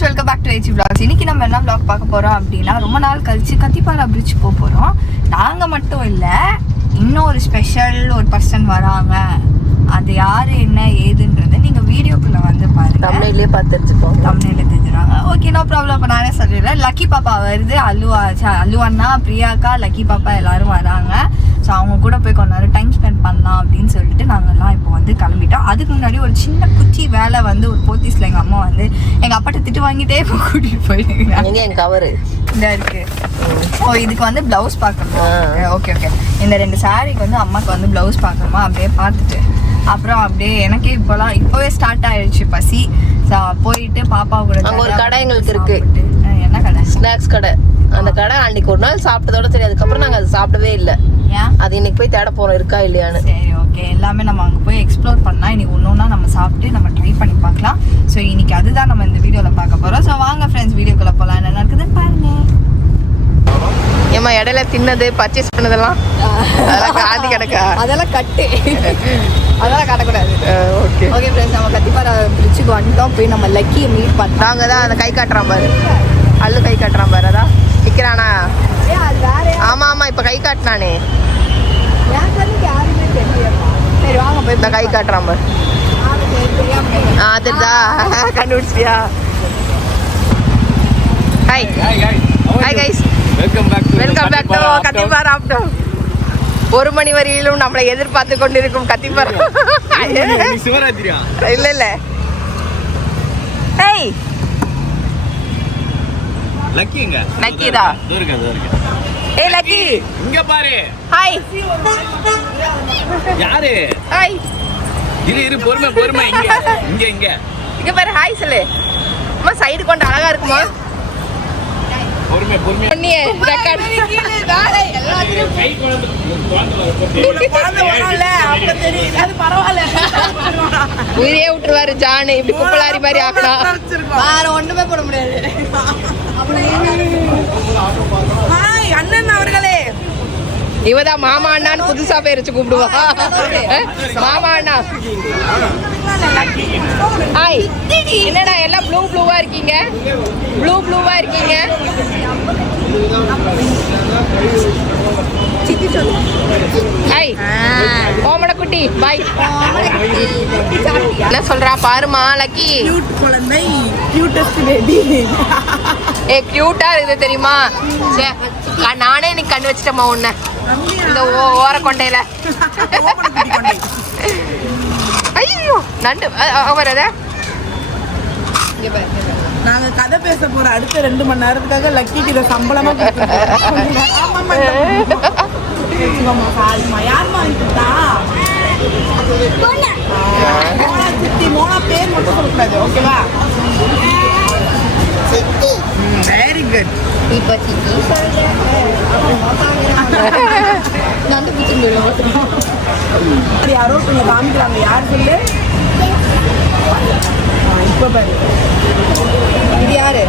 Friends, welcome back to AG vlogs. இன்னைக்கு நம்ம என்ன vlog பார்க்க போறோம் அப்படின்னா, ரொம்ப நாள் கழிச்சு கத்திப்பாரா பிரிட்ஜ் போக போறோம். நாங்க மட்டும் இல்ல, இன்னும் ஒரு ஸ்பெஷல் ஒரு பர்சன் வராங்க. அது யாரு என்ன ஏதுன்றது நீங்க வீடியோக்குள்ள வந்து பாருங்க. தமிழ்லயே பார்த்து தெரிஞ்சுக்கோங்க. தமிழ்ல தெரிஞ்சுறாங்க. Okay, no problem. அப்ப நானே சொல்லிடுறேன். லக்கி பாப்பா வருது. அல்லு அண்ணா, பிரியாக்கா, லக்கி பாப்பா எல்லாரும் வராங்க. ஸோ அவங்க கூட போய் கொஞ்ச நேரம் டைம் ஸ்பெண்ட் பண்ணலாம் அப்படின்னு சொல்லிட்டு நாங்கள்லாம் இப்போ வந்து கிளம்பிட்டோம். அதுக்கு முன்னாடி ஒரு சின்ன குச்சி வேலை வந்து ஒரு போத்தீஸில் எங்கள் அம்மா வந்து எங்கள் அப்பாட்ட திட்டு வாங்கிட்டே இப்போ கூட்டிகிட்டு போயிட்டு என் கவரு இதாக இருக்கு. ஓ, இதுக்கு வந்து ப்ளவுஸ் பார்க்கணுமா? Okay okay. இந்த 2 சாரீக்கு வந்து அம்மாவுக்கு வந்து ப்ளவுஸ் பார்க்கணுமா? அப்படியே பார்த்துட்டு அப்புறம் அப்படியே எனக்கே இப்போவே ஸ்டார்ட் ஆயிடுச்சு பசி. போயிட்டு பாப்பா கூட ஒரு கடை எங்களுக்கு இருக்கு. என்ன கடை? ஸ்நாக்ஸ் கடை. அந்த கடை அன்னைக்கு ஒரு நாள் சாப்பிட்டதோட சரி, அதுக்கப்புறம் நாங்கள் அது சாப்பிடவே இல்லை. அது இன்னைக்கு போய் தேட போறோம் இருக்கா இல்லையான்னு. சரி, ஓகே. எல்லாமே நம்ம அங்கே போய் எக்ஸ்ப்ளோர் பண்ணலாம். இன்னைக்கு ஒன்றா நம்ம சாப்பிட்டு நம்ம ட்ரை பண்ணி பார்க்கலாம். ஸோ இன்னைக்கு அதுதான் நம்ம இந்த வீடியோவில் பார்க்க போகிறோம். ஸோ வாங்க ஃப்ரெண்ட்ஸ், வீடியோக்குள்ள போகலாம். என்ன நடக்குதுன்னு பாருங்க. ஏமா இடையில தின்னது பர்ச்சேஸ் பண்ணதெல்லாம் அதெல்லாம் காதி கிடக்கா? அதெல்லாம் கட்டு, அதெல்லாம் காட்டக்கூடாது. ஓகே ஓகே ஃப்ரெண்ட்ஸ், நம்ம கத்திப்பாரா பிரிட்ஜுக்கு வந்துட்டோம். போய் நம்ம லக்கியை மீட் பண்ணோம். நாங்க தான் அந்த கை காட்டுறான் பாரு, அல்லு கை காட்டுறான் பாரு, அதான் நிற்கிறானா? ஆமா ஆமா, இப்ப கை காட்டினானே. சரி வாங்க போய் இந்த கை காட்டுறான் பாரு. அதுதான் கண்டுபிடிச்சியா? Hi hi guys, welcome back to Kathipara. 1 மணி வரையிலும் நம்மளை எதிர்பார்த்து கொண்டிருக்கும் கத்திப்பாரா. இல்ல இல்ல, ஹேய் லக்கிங்க, லக்கிதா. ஏய் லக்கி, இங்க பாரு. ஹாய். யாரு? ஹாய். இரு பொறுமை. இங்க பாரு, ஹாய் சொல்லு. அம்மா சைடு கொண்டு அழகா இருக்குமா? பொறுமை. பொண்ணியே ரெக்கார்ட். கை குழந்தை வரல, அப்ப தெரியும். அது பரவாயில்ல, உயிரே விட்டுருவாரு ஜானு. இப்படி குப்பலாரி மாதிரி ஆக்கா வேற ஒண்ணுமே போட முடியாது. ஹாய் அண்ணன் அவர்களே. இவதான் மாமா அண்ணான்னு புதுசா பேர் வச்சு கூப்பிடுவா. மாமா அண்ணா. ஹாய். என்னடா எல்லாம் ப்ளூவா இருக்கீங்க? ப்ளூவா இருக்கீங்க. ஹாய் ஓமட குட்டி, பாய். என்ன சொல்றா பாருமா லக்கி. கியூட் குழந்தை, கியூட்டஸ்ட் பேபி. கியூட்டா இருக்குது தெரியுமா? நானே இன்னைக்கு கண்ணு வச்சிட்டேம்மா உன்னை இந்த ஓர கொண்டையில. ஐயோ நண்டு அவர் அத. நாங்க கதை பேச போற அடுத்த 2 மணி நேரத்துக்காக லக்கிக்கு இதை சம்பளமா மோனா பேர் மட்டும் சொல்லக்கூடாது, ஓகேவா? Very good. இப்ப சித்தி நண்டு பிடிச்சிட்டு யாரோ கொஞ்சம் காமிக்கிறாங்க. யார் சொல்லு? இப்போ பாரு, இது யாரு?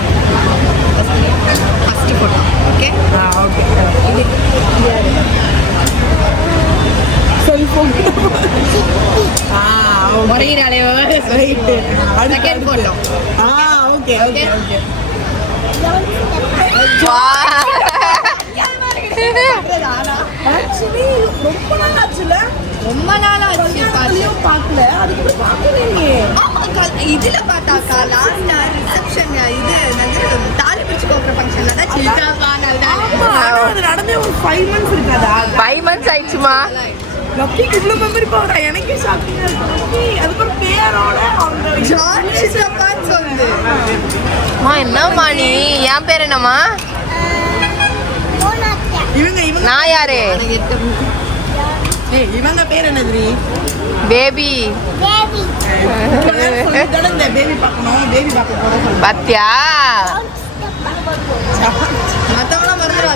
First photo. Okay okay. இது யாரு? செல்ஃபோன். ஒரே நாளையோ right. Second photo. Okay okay okay. Actually ரொம்ப நாள் ஆச்சு பார்க்கல. அதுக்கு பார்க்கவே இல்லையே. இதுல பார்த்தாக்கா லாஸ்ட் ரிசப்ஷன் இது தாலி பிரிச்சு போகிற ஃபங்க்ஷன்ல தான் அது நடந்தே ஒரு 5 months இருக்காதா? 5 months ஆயிடுச்சுமா. லக்கிக்கு இவ்வளோ மெமரி பவரா? எனக்கே ஷாக்கிங்கா இருக்கு. அதுக்கப்புறம் பேரோட சொல்லு. என்னம்மா நீ? என் பேர் என்னம்மா? இவங்க நான் யாரு? இவங்க பேர் என்னது? பேபி. பேபி பார்க்கணும், பேபி பார்க்க போறோம். பாத்தியா? மத்தவங்களாம் மறந்துடுவா.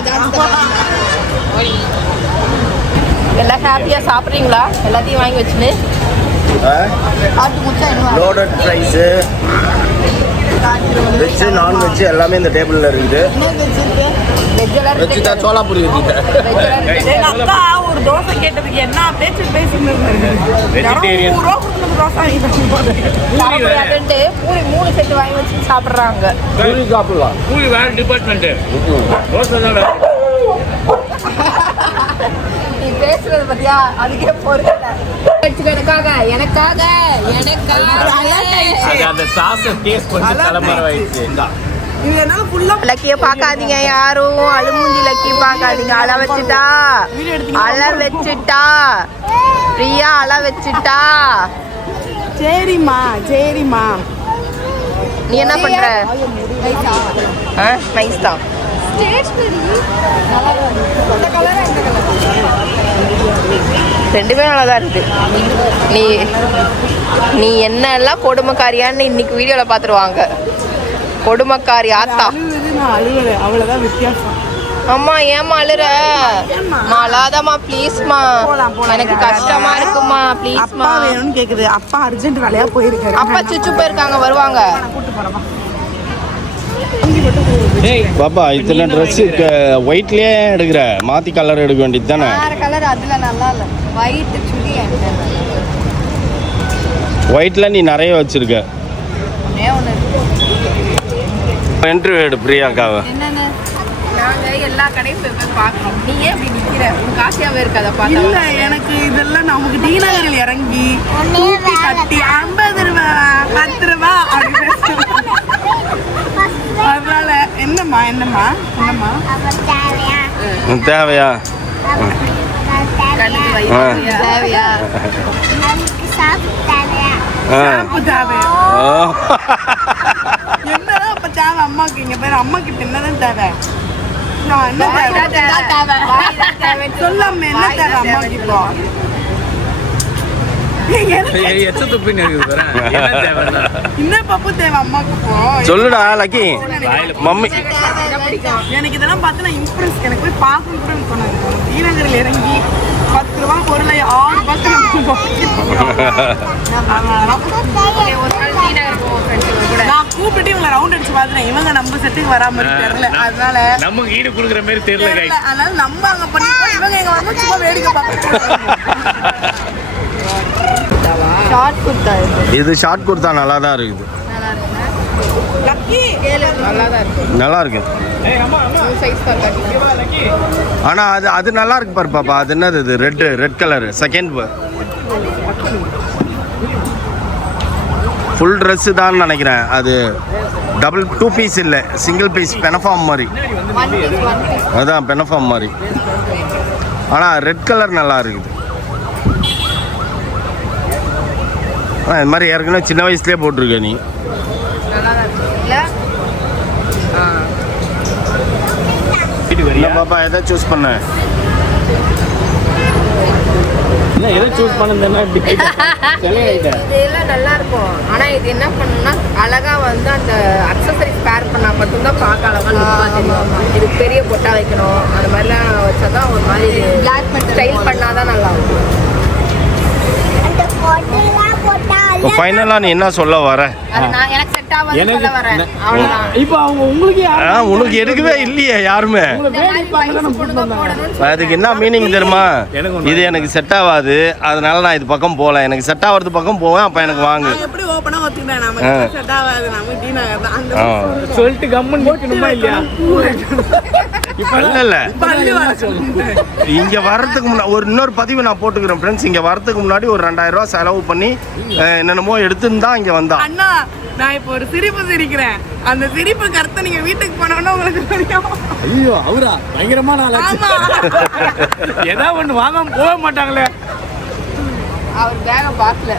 எல்லாம் ஹாப்பியா சாப்பிட்றீங்களா? எல்லாத்தையும் வாங்கி வச்சுன்னு லோடட் ஃப்ரைஸு, வெஜ்ஜு நான்வெஜ்ஜு எல்லாமே இந்த டேபிளில் இருக்குது. வெஜ் சோளாபுரி எங்க அக்கா ஒரு தோசை கேட்டதுக்கு என்ன பேச்சு பேசிட்டு வெஜிடேரியன் பூரி 3 செட் வாங்கி வச்சு சாப்பிடுறாங்க. பூரி சாப்பிடலாம். பூரி வேற டிபார்ட்மெண்ட், தோசை தான் வேற. நீ பேசுறது பத்தியா அதுக்கே பொறுக்கல. எனக்காக எனக்காக அது அந்த சாஸை டேஸ்ட் பண்ணி தலைமறைவாயிடுச்சு. லக்கிய பாக்காதீங்க யாரும், அழுமூஞ்சி லக்கி பாக்காதீங்க. அழ வச்சுட்டா பிரியா அழ வச்சுட்டா. சரிம்மா சரிம்மா. நீ என்ன பண்ற? நைஸ் தான். ரெண்டுமே நல்லாதான் இருக்கு. நீ என்னெல்லாம் கொடுமைக்காரியான்னு இன்னைக்கு வீடியோல பாத்துருவாங்க. கொடுமைக்காரி ஆத்தா. அவ்வளவுதான் வித்தியாசம். அம்மா ஏமா அழுற? அழாதம்மா ப்ளீஸ்மா, எனக்கு கஷ்டமா இருக்குமா ப்ளீஸ்மா. வேணும்னு கேக்குது. அப்பா அர்ஜென்ட் வேலையா போயிருக்காரு. அப்பா சுச்சு போயிருக்காங்க, வருவாங்க. பாப்பா இத்தனை ட்ரெஸ் ஒயிட்லயே எடுக்கிற, மாத்தி கலர் எடுக்க வேண்டியது தானே? கலர் அதுல நல்லா இல்ல. ஒயிட் சுடி ஒயிட்ல நீ நிறைய வச்சிருக்க. இன்டர்வியூ எடு பிரியாக்காவை. என்னன்னு நாங்க எல்லா கடையும் போய் பார்க்கணும். நீ ஏன் இப்படி நிக்கிற? உனக்கு ஆசையாவே இருக்காத பார்த்தா? இல்ல எனக்கு இதெல்லாம் நமக்கு டி நகரில் இறங்கி தூக்கி கட்டி 50 ரூபா 10 ரூபா அதனால என்னம்மா தேவையா? தேவையா? ஷாம்பு தேவை. என்னதான் அப்ப தேவை அம்மாக்கு? இங்க பேர் அம்மா கிட்ட என்னதான் தேவை? நான் என்ன தேவை சொல்லாம என்ன தேவை அம்மாக்கு? இப்போ எச்ச துப்பின்னு இருக்குது பாரு. என்ன தேவைன்னா என்ன பப்பு தேவை அம்மாக்கு? இப்போ சொல்லுடா லக்கி. மம்மி எனக்கு இதெல்லாம் பார்த்து நான் இம்ப்ரெஸ். எனக்கு போய் பார்க்கணும் கூட சொன்னாங்க. ஈரங்கரில் இறங்கி 10 ரூபா பொருளை 6 ரூபாய்க்கு நான் கூப்பிட்டு இவங்களை ரவுண்ட் அடிச்சு பார்த்துறேன். இவங்க நம்ம செட்டுக்கு வராம தெரியல, அதனால நமக்கு ஈடு கொடுக்குற மாதிரி தெரியல guys. அதனால நம்ம அங்க பண்ணி இவங்க எங்க வந்து சும்மா வேடிக்கை பார்க்க. ஷார்ட் குர்தா இது ஷார்ட் குர்தா நல்லா தான் இருக்குது. நல்லா இருக்கு. ஆனா அது நல்லா இருக்கு பாரு பாப்பா. அது என்னது? இது red colour second full dress தான் நினைக்கிறேன். அது டபுள் 2 பீஸ் இல்லை, சிங்கிள் பீஸ் பெனஃபார்ம் மாதிரி. அதான் பெனஃபார்ம் மாதிரி. ஆனால் ரெட் கலர் நல்லா இருக்குது. இது மாதிரி ஏற்கனவே சின்ன வயசுலேயே போட்டிருக்க நீ. இல்லை பாப்பா எதை சூஸ் பண்ண? எதை சூஸ் பண்ணதுன்னா இதெல்லாம் நல்லா இருக்கும். ஆனா இது என்ன பண்ணணும்னா அழகா வந்து அந்த அக்சசரிஸ் பேர் பண்ணா மட்டும்தான் பார்க்க அழகா லுக்கா தெரியும். இது பெரிய பொட்டா வைக்கணும், அந்த மாதிரிலாம் வச்சாதான் ஒரு மாதிரி ஸ்டைல் பண்ணாதான் நல்லா இருக்கும். இப்போ ஃபைனலாக நீ என்ன சொல்ல வர? எனக்கு செட் ஆகாது சொல்ல வரேன், அவ்வளவுதான். இப்போ அவங்க உங்களுக்கு உனக்கு எடுக்கவே இல்லையே யாருமே. அதுக்கு என்ன மீனிங் தெரியுமா? இது எனக்கு செட் ஆகாது, அதனால நான் இது பக்கம் போகல. எனக்கு செட் ஆகிறது பக்கம் போவேன், அப்போ எனக்கு வாங்கு. எப்படி ஓப்பனா ஒத்துக்கிறேன். நமக்கு செட் ஆகாது, நமக்கு டி நகர் தான் அந்த சொல்லிட்டு கம்மன் போட்டுணுமா இல்லையா? இல்ல இங்க வர்றதுக்கு முன்னாடி இன்னொரு பதிவு நான் போட்டுக்கிறேன் ஃப்ரெண்ட்ஸ். இங்க வர்றதுக்கு முன்னாடி ஒரு 2000 ரூபாய் செலவு பண்ணி என்னென்னமோ எடுத்துன்னு தான் இங்க வந்தான். அண்ணா நான் இப்போ ஒரு சிரிப்பு சிரிக்கிறேன். அந்த சிரிப்பு கருத்தை நீங்க வீட்டுக்கு போனோம்னா உங்களுக்கு தெரியும். ஐயோ அவரா பயங்கரமான ஆளு. ஏதா ஒண்ணு வாங்காம போக மாட்டாங்களே. அவர் பேக பார்க்கல.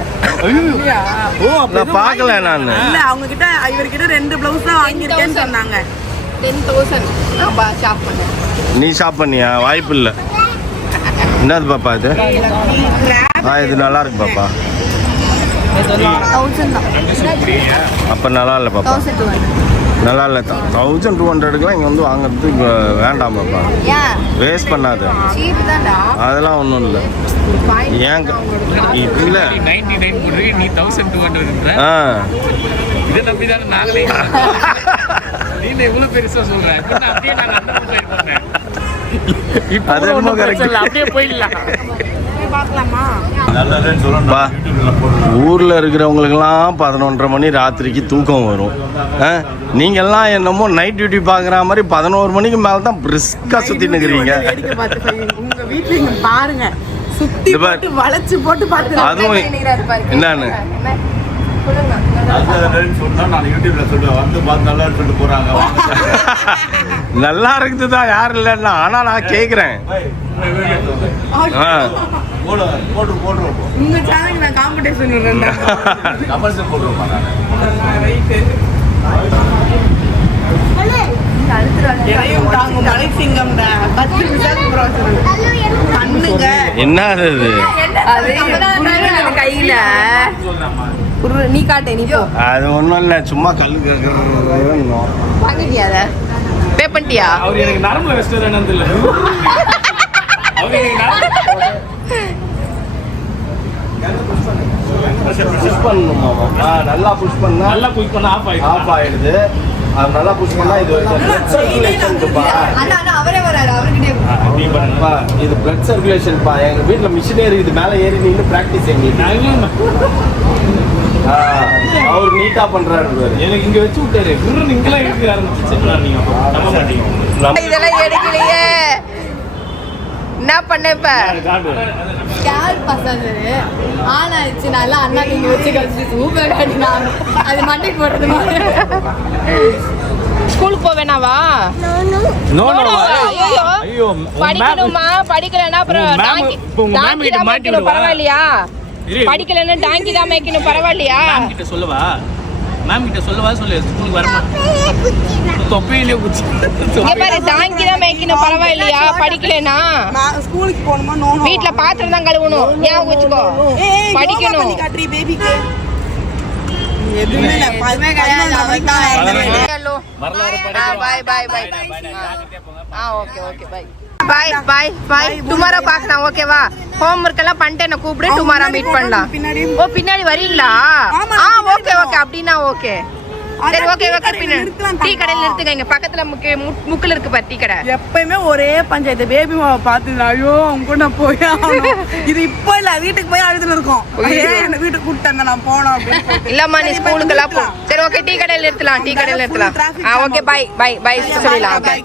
ஓ அப்ப பார்க்கல நான். இல்ல அவங்க கிட்ட இவர்கிட்ட 2 பிளவுஸ் தான் வாங்கியிருக்கேன்னு சொன்னாங்க. 10,000 நான் ஷாப் பண்ணேன். நீ ஷாப் பண்ணியா? வாய்ப்பு இல்லை. என்னது பாப்பா இது? இது நல்லா இருக்கு பாப்பா. 1000 தான். அப்போ நல்லா இல்லை பாப்பா. 1200 நல்லா இல்லை. 1200க்குலாம் இங்கே வந்து வாங்குறதுக்கு வேண்டாம் பாப்பா. வேஸ்ட் பண்ணாது. அதெல்லாம் ஒன்றும் இல்லை. ஏங்க இல்லை 99 போடுறீங்க, நீ 1200. இதை நம்பி தானே நாங்களே நீ இவ்வளவு பெருசா சொல்ற அப்படியே நான் அந்த பக்கம் போயிருப்பேன். இப்போ அது அது என்னமோ ஒன்றும் correct. பிரச்சனை இல்லை, அப்படியே போயிடலாம். பா, ஊர்ல இருக்கிறவங்களுக்கெல்லாம் 11:30 மணி ராத்திரிக்கு தூக்கம் வரும். நீங்கெல்லாம் என்னமோ நைட் டியூட்டி பாக்குற மாதிரி 11 மணிக்கு மேல தான் பிரிஸ்கா சுத்திட்டு இருக்கிறீங்க. உங்க வீட்டுல இங்க பாருங்க, சுத்தி இது பாரு. போட்டு வளைச்சு போட்டு பாத்து அதுவும் என்னன்னு நல்லா இருக்குது தான், யாரும் இல்லைன்னா. ஆனா நான் கேக்குறேன். உங்க சேனலுக்கு நான் காம்படிஷன் விடுறேன்டா. எதையும் தாங்க மலை சிங்கம்டா. 10 நிமிஷத்துக்கு பிரோஜனம். கண்ணுங்க என்ன அது? அது புருஷன் கையில நீ காட்டு, நீ போ. அது ஒண்ணும் இல்ல, சும்மா கல்லு கேட்கறோம். வாங்கிட்டியா அத? பே பண்ணிட்டியா? அவர் எனக்கு நரம்பு ரெஸ்டாரண்ட் இல்ல. அவர் எனக்கு நரம்பு புஷ் பண்ணணுமா? நல்லா புஷ் பண்ணா நல்லா குயிக் பண்ண ஆஃப் ஆயிடுது. அது நல்லா புஷ் பண்ணா இது அண்ணா அவரே வராரு, அவர்கிட்டயே இது பிளட் சர்க்குலேஷன் பா. எங்க வீட்டுல மிஷினரி இது மேல ஏறி நின்று பிராக்டிஸ் எங்களுக்கு. அவர் நீட்டா பண்றாரு. எனக்கு இங்க வச்சு விட்டாரு. குருன்னு இங்கெல்லாம் எடுக்க ஆரம்பிச்சிச்சு. நீங்க நம்ப மாட்டீங்க. இதெல்லாம் எடுக்கலையே. என்ன பண்ண இப்ப? கேர் பசங்க ஆன் ஆயிடுச்சு. நல்லா அண்ணா நீங்க வச்சு கழிச்சு சூப்பர் அடினா அது மண்டைக்கு போடுறது மாதிரி. ஸ்கூலுக்கு போவேனாவா? No no. ஐயோ ஐயோ படிக்கணுமா? படிக்கலன்னா அப்புறம் டாங்கி தான் மேய்க்கணும், பரவாயில்லையா? படிக்கலன்னா டாங்கி தான் மேய்க்கணும், பரவாயில்லையா? மேம் கிட்ட சொல்லவா? மேம் கிட்ட சொல்லவா? சொல்லு, ஸ்கூலுக்கு வரமா? தொப்பையிலே குச்சி. இங்க பாரு, டாங்கி தான் மேய்க்கணும், பரவாயில்லையா? படிக்கலனா நான் ஸ்கூலுக்கு போணுமா? No no. வீட்ல பாத்திரம் தான் கழுவணும். ஏன் வச்சுக்கோ, படிக்கணும். காட்ரி பேபிக்கு எதுவுமே இல்ல. 11 மணிக்கு தான் ஹலோ வரலாறு பாய் பாய் பாய். ஓகே ஓகே பாய் பாய் பாய் பாய். டுமாரோ பார்க்கலாம், ஓகேவா? ஹோம்வொர்க் எல்லாம் பண்ணிட்டு என்ன கூப்பிடு, டுமாரோ மீட் பண்ணலாம். ஓ பின்னாடி வரீங்களா? ஓகே ஓகே, அப்படின்னா ஓகே. சரி ஓகே ஓகே. பின்னாடி டீ கடையில் நிறுத்துங்க. இங்க பக்கத்துல முக்கில் இருக்கு பாரு டீ கடை. எப்பயுமே ஒரே பஞ்சாயத்து. பேபி மாவை பார்த்து ஐயோ அவங்க கூட நான் போய் ஆகணும். இது இப்போ இல்ல, வீட்டுக்கு போய் அழுதுல இருக்கோம். என்ன வீட்டுக்கு கூப்பிட்டு வந்தா நான் போனோம் அப்படின்னு. இல்லம்மா நீ ஸ்கூலுக்கு எல்லாம் போ. சரி ஓகே, டீ கடையில் நிறுத்தலாம், டீ கடையில் நிறுத்தலாம். ஓகே பாய் பாய் பாய் சொல்லிடலாம். பாய்.